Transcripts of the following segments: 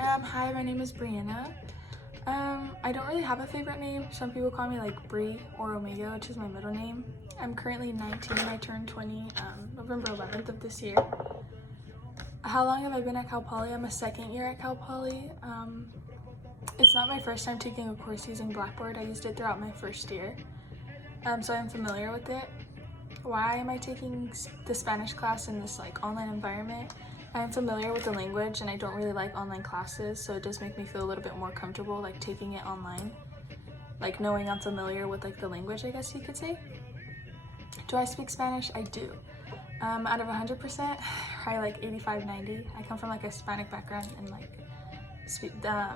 Hi, my name is Brianna. I don't really have a favorite name. Some people call me like Bri or Omega, which is my middle name. I'm currently 19. I turned 20 November 11th of this year. How long have I been at Cal Poly? I'm a second year at Cal Poly. It's not my first time taking a course using Blackboard. I used it throughout my first year, so I'm familiar with it. Why am I taking the Spanish class in this like online environment? I'm familiar with the language and I don't really like online classes, so it does make me feel a little bit more comfortable like taking it online, like knowing I'm familiar with like the language, I guess you could say. Do I speak Spanish? I do. Out of 100%, probably like 85, 90. I come from like a Hispanic background and like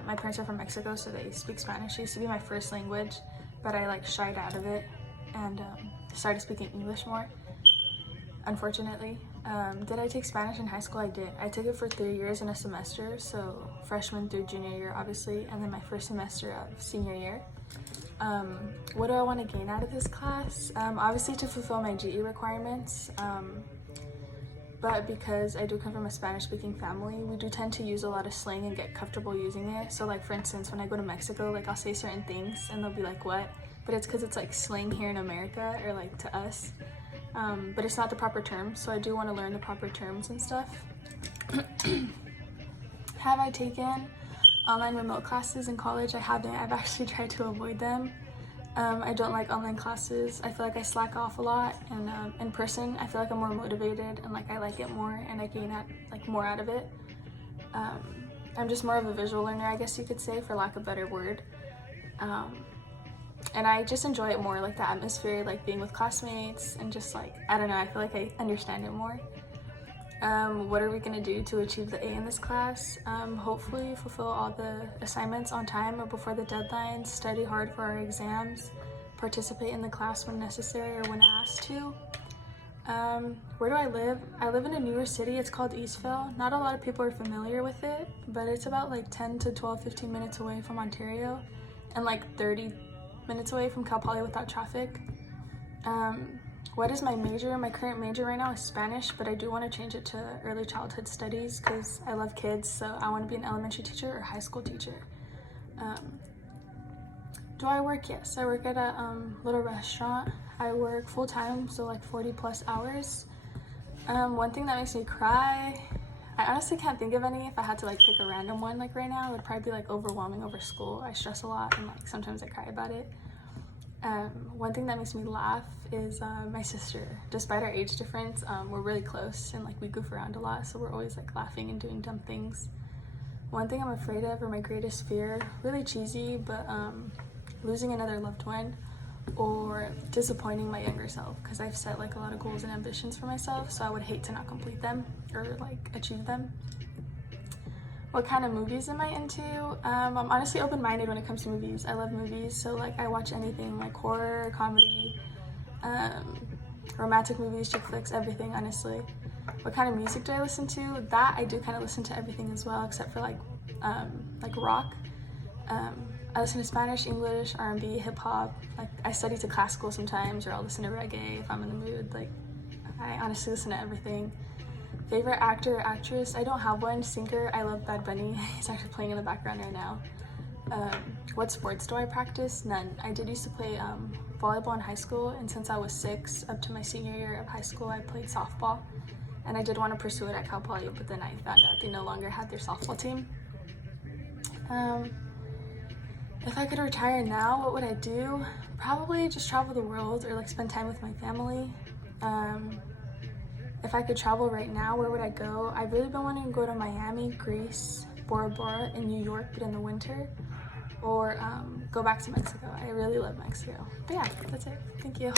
my parents are from Mexico, so they speak Spanish. It used to be my first language, but I like shied out of it and started speaking English more, unfortunately. Did I take Spanish in high school? I did. I took it for 3 years in a semester, so freshman through junior year, obviously, and then my first semester of senior year. What do I want to gain out of this class? Obviously to fulfill my GE requirements, but because I do come from a Spanish-speaking family, we do tend to use a lot of slang and get comfortable using it. So like for instance, when I go to Mexico, like I'll say certain things and they'll be like, what? But it's because it's like slang here in America or like to us. But it's not the proper term, so I do want to learn the proper terms and stuff. Have I taken online remote classes in college? I haven't. I've actually tried to avoid them. I don't like online classes. I feel like I slack off a lot, and in person I feel like I'm more motivated and like I like it more and I gain more out of it. I'm just more of a visual learner, I guess you could say, for lack of a better word. And I just enjoy it more, like the atmosphere, like being with classmates and just like, I don't know, I feel like I understand it more. What are we gonna do to achieve the A in this class? Hopefully fulfill all the assignments on time or before the deadlines, study hard for our exams, participate in the class when necessary or when asked to. Where do I live? I live in a newer city. It's called Eastvale. Not a lot of people are familiar with it, but it's about like 10 to 12, 15 minutes away from Ontario and like 30 minutes away from Cal Poly without traffic. What is my major? My current major right now is Spanish, but I do want to change it to early childhood studies because I love kids, so I want to be an elementary teacher or high school teacher. Do I work? Yes, I work at a little restaurant. I work full-time, so like 40 plus hours. One thing that makes me cry, I honestly can't think of any. If I had to like pick a random one like right now, it would probably be like overwhelming over school. I stress a lot and like sometimes I cry about it. One thing that makes me laugh is my sister. Despite our age difference, we're really close and like we goof around a lot, so we're always like laughing and doing dumb things. One thing I'm afraid of, or my greatest fear, really cheesy, but losing another loved one or disappointing my younger self, because I've set like a lot of goals and ambitions for myself, so I would hate to not complete them or like achieve them. What kind of movies am I into? I'm honestly open-minded when it comes to movies. I love movies, so like I watch anything like horror, comedy, romantic movies, chick flicks, everything, honestly. What kind of music do I listen to? That I do kind of listen to everything as well, except for like rock. I listen to Spanish, English, R&B, hip-hop. Like I study to classical sometimes, or I'll listen to reggae if I'm in the mood. Like I honestly listen to everything. Favorite actor or actress? I don't have one. Singer, I love Bad Bunny. He's actually playing in the background right now. What sports do I practice? None. I did used to play volleyball in high school, and since I was 6 up to my senior year of high school, I played softball. And I did want to pursue it at Cal Poly, but then I found out they no longer had their softball team. If I could retire now, what would I do? Probably just travel the world or like spend time with my family. If I could travel right now, where would I go? I've really been wanting to go to Miami, Greece, Bora Bora in New York, but in the winter, or go back to Mexico. I really love Mexico. But yeah, that's it. Thank you.